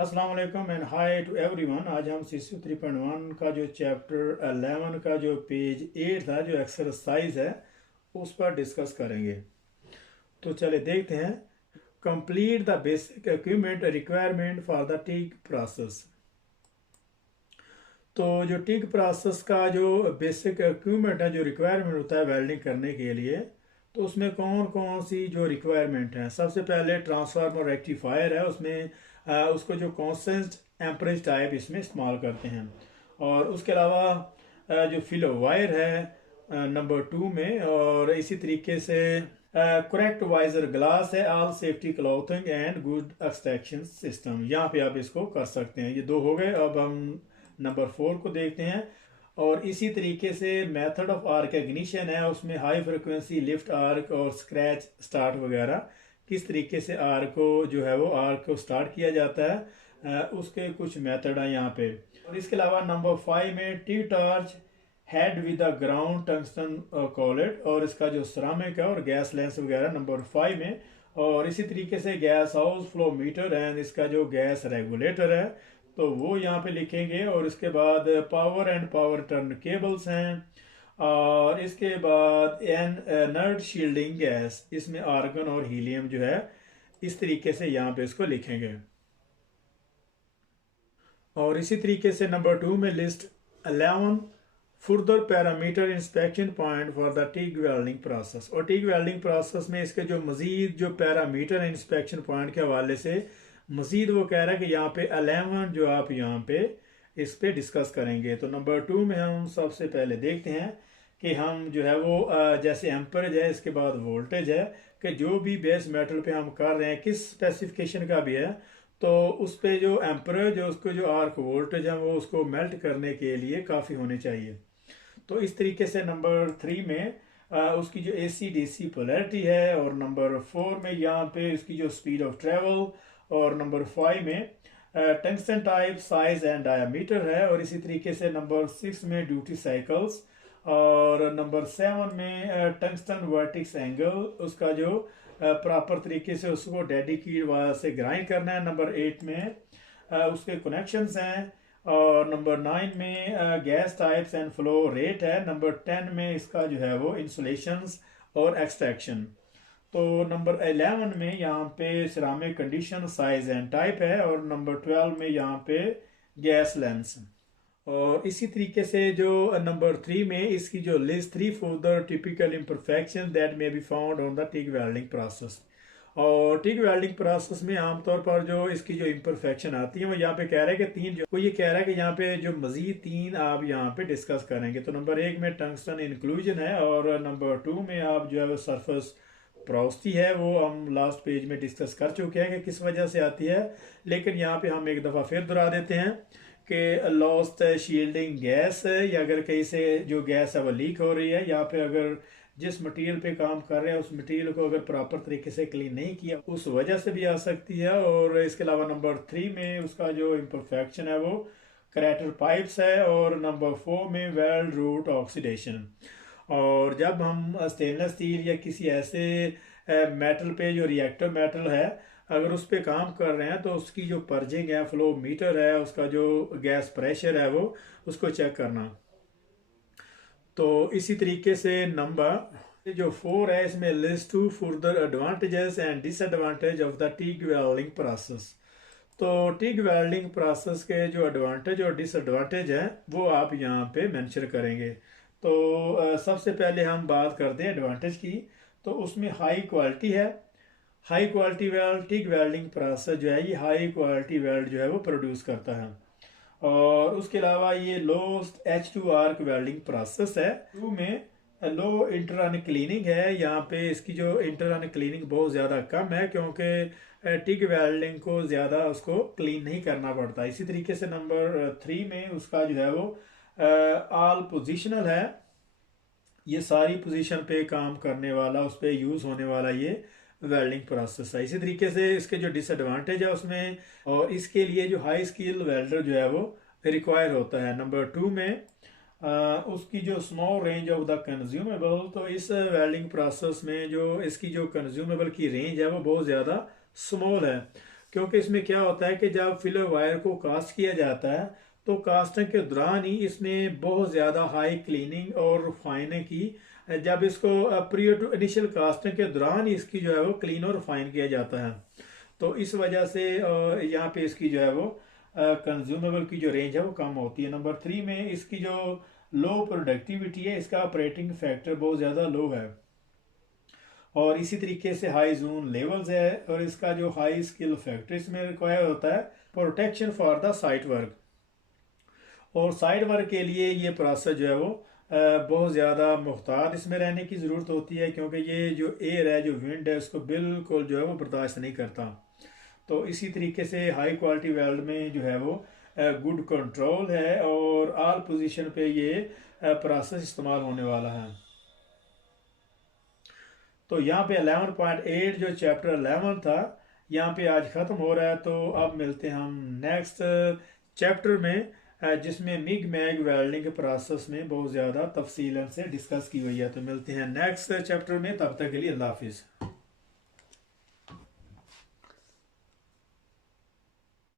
अस्सलाम वालेकुम and hi to everyone. आज हम CC 3.1 का जो चैप्टर 11 का जो पेज 8 था, जो एक्सरसाइज है, उस पर डिस्कस करेंगे। तो चले देखते हैं। Complete the basic equipment requirement for the TIG process. तो जो टिग प्रोसेस का जो बेसिक इक्विपमेंट है, जो रिक्वायरमेंट होता है वेल्डिंग करने के लिए, तो उसमें कौन कौन सी जो रिक्वायरमेंट है। सबसे पहले ट्रांसफार्मर रेक्टिफायर है, उसमें उसको जो कॉन्स्टेंट एम्परेज टाइप इसमें इस्तेमाल करते हैं। और उसके अलावा जो फिलो वायर है नंबर 2 में, और इसी तरीके से करेक्ट वाइजर ग्लास है, all safety clothing and good extraction system. यहाँ पे आप इसको कर सकते हैं। ये दो हो गए। अब हम नंबर 4 को देखते हैं। और इसी तरीके से मेथड ऑफ आर्क इग्निशन है, उसमें हाई फ्रिक्वेंसी लिफ्ट आर्क और स्क्रैच स्टार्ट वगैरह, किस तरीके से आर्क को जो है वो आर्क को स्टार्ट किया जाता है, उसके कुछ मेथड हैं यहाँ पे। और इसके अलावा नंबर 5 में T torch head with the ground tungsten collet, और इसका जो सिरामिक है और गैस लेंस वगैरह नंबर 5 में। और इसी तरीके से gas house flow meter and इसका जो गैस रेगुलेटर है, तो वो यहाँ पे लिखेंगे। और इसके बाद power and power turn cables हैं। और इसके बाद एन नर्ड शील्डिंग गैस, इसमें आर्गन और हीलियम जो है, इस तरीके से यहाँ पे इसको लिखेंगे। और इसी तरीके से नंबर 2 में list 11 further parameter inspection point for the TIG welding process. और टिग वेल्डिंग प्रोसेस में इसके जो मजीद जो पैरामीटर इंस्पेक्शन पॉइंट के हवाले से मजीद वो कह रहा है कि यहाँ पे 11 जो आप यहाँ पे इस पे डिस्कस करेंगे। तो नंबर 2 में हम सबसे पहले देखते हैं कि हम जो है वो जैसे एम्परेज है, इसके बाद वोल्टेज है, कि जो भी बेस मेटल पे हम कर रहे हैं किस स्पेसिफिकेशन का भी है, तो उस पे जो एम्परेज है उसको जो आर्क वोल्टेज है वो उसको मेल्ट करने के लिए काफ़ी होने चाहिए। तो इस तरीके से नंबर 3 में उसकी जो AC/DC पोलैरिटी है, और नंबर 4 में यहाँ पे उसकी जो स्पीड ऑफ ट्रेवल, और नंबर 5 में tungsten type size and diameter है। और इसी तरीके से नंबर 6 में ड्यूटी साइकिल्स, और नंबर 7 में टंगस्टन वर्टिक्स एंगल, उसका जो प्रॉपर तरीके से उसको डेडिकेट से ग्राइंड करना है। नंबर 8 में उसके कनेक्शंस हैं। और नंबर 9 में gas types and flow rate है। नंबर 10 में इसका जो है वो इंसुलेशंस और एक्सट्रैक्शन। तो नंबर 11 में यहाँ पे ceramic condition size and type है। और नंबर 12 में यहाँ पे गैस लेंस। और इसी तरीके से जो नंबर 3 में इसकी जो list 3 further typical imperfection that may be found on the TIG welding process. और टिग वेल्डिंग प्रोसेस में आमतौर पर जो इसकी जो इम्परफेक्शन आती है वो यहाँ पे कह रहा है कि 3, जो वो ये कह रहा है कि यहाँ पे जो मजीद 3 आप यहाँ पे डिस्कस करेंगे। तो नंबर 1 में टंगस्टन इंक्लूजन है, और नंबर 2 में आप जो है वो सरफेस प्रोस्टी है, वो हम लास्ट पेज में डिस्कस कर चुके हैं कि किस वजह से आती है। लेकिन यहाँ पे हम एक दफ़ा फिर दोहरा देते हैं कि लॉस्ट शील्डिंग गैस है, या अगर कहीं से जो गैस है वो लीक हो रही है, या फिर अगर जिस मटेरियल पे काम कर रहे हैं उस मटेरियल को अगर प्रॉपर तरीके से क्लीन नहीं किया, उस वजह से भी आ सकती है। और इसके अलावा नंबर 3 में उसका जो इम्परफेक्शन है वो क्रैटर पाइप्स है। और नंबर 4 में वेल्ड रूट ऑक्सीडेशन। और जब हम स्टेनलेस स्टील या किसी ऐसे मेटल पे जो रिएक्टर मेटल है, अगर उस पर काम कर रहे हैं, तो उसकी जो पर्जिंग है, फ्लो मीटर है, उसका जो गैस प्रेशर है वो उसको चेक करना। तो इसी तरीके से नंबर जो 4 है, इसमें list 2 further advantages and disadvantage of the TIG welding process. तो टिग वेल्डिंग प्रोसेस के जो एडवांटेज और डिसएडवांटेज हैं वो आप यहाँ पे मेंशन करेंगे। तो सबसे पहले हम बात करते हैं एडवांटेज की। तो उसमें हाई क्वालिटी है। High quality weld TIG welding process जो है, ये हाई क्वालिटी वेल्ड जो है वो प्रोड्यूस करता है। और उसके अलावा ये lost H2 arc welding process है। 2 में लो इंटर क्लीनिंग है। यहाँ पे इसकी जो इंटर क्लीनिंग बहुत ज़्यादा कम है, क्योंकि टिग वेल्डिंग को ज़्यादा उसको क्लीन नहीं करना पड़ता। इसी तरीके से नंबर 3 में उसका जो है वो ऑल पोजिशनल है। ये सारी पोजीशन पे काम करने वाला, उस पर यूज़ होने वाला ये वेल्डिंग प्रोसेस है। इसी तरीके से इसके जो डिसएडवांटेज है उसमें, और इसके लिए जो हाई स्किल वेल्डर जो है वो रिक्वायर होता है। नंबर 2 में उसकी जो small range of the consumable, तो इस वेल्डिंग प्रोसेस में जो इसकी जो कंज्यूमेबल की रेंज है वो बहुत ज़्यादा स्मॉल है। क्योंकि इसमें क्या होता है कि जब फिलर वायर को कास्ट किया जाता है तो कास्टिंग के दौरान ही इसने बहुत ज़्यादा हाई क्लीनिंग और रिफाइनिंग की। जब इसको प्रियर टू इनिशियल कास्टिंग के दौरान ही इसकी जो है वो क्लीन और रिफाइन किया जाता है। तो इस वजह से यहाँ पे इसकी जो है वो कंज्यूमेबल की जो रेंज है वो कम होती है। नंबर 3 में इसकी जो लो प्रोडक्टिविटी है, इसका ऑपरेटिंग फैक्टर बहुत ज़्यादा लो है। और इसी तरीके से हाई जोन लेवल्स है, और इसका जो हाई स्किल फैक्टर इसमें रिक्वायर होता है protection for the site work. और साइड वर्क के लिए ये प्रोसेस जो है वो बहुत ज़्यादा मुख्तार इसमें रहने की ज़रूरत होती है, क्योंकि ये जो एयर है, जो विंड है, उसको बिल्कुल जो है वो बर्दाश्त नहीं करता। तो इसी तरीके से हाई क्वालिटी वेल्ड में जो है वो गुड कंट्रोल है, और ऑल पोजीशन पे ये प्रोसेस इस्तेमाल होने वाला है। तो यहाँ पे 11.8 जो चैप्टर 11 था यहाँ पे आज ख़त्म हो रहा है। तो अब मिलते हैं हम नेक्स्ट चैप्टर में, जिसमें मिग मैग वेल्डिंग के प्रोसेस में बहुत ज़्यादा तफसीलन से डिस्कस की हुई है। तो मिलते हैं नेक्स्ट चैप्टर में, तब तक के लिए अल्लाह हाफिज़।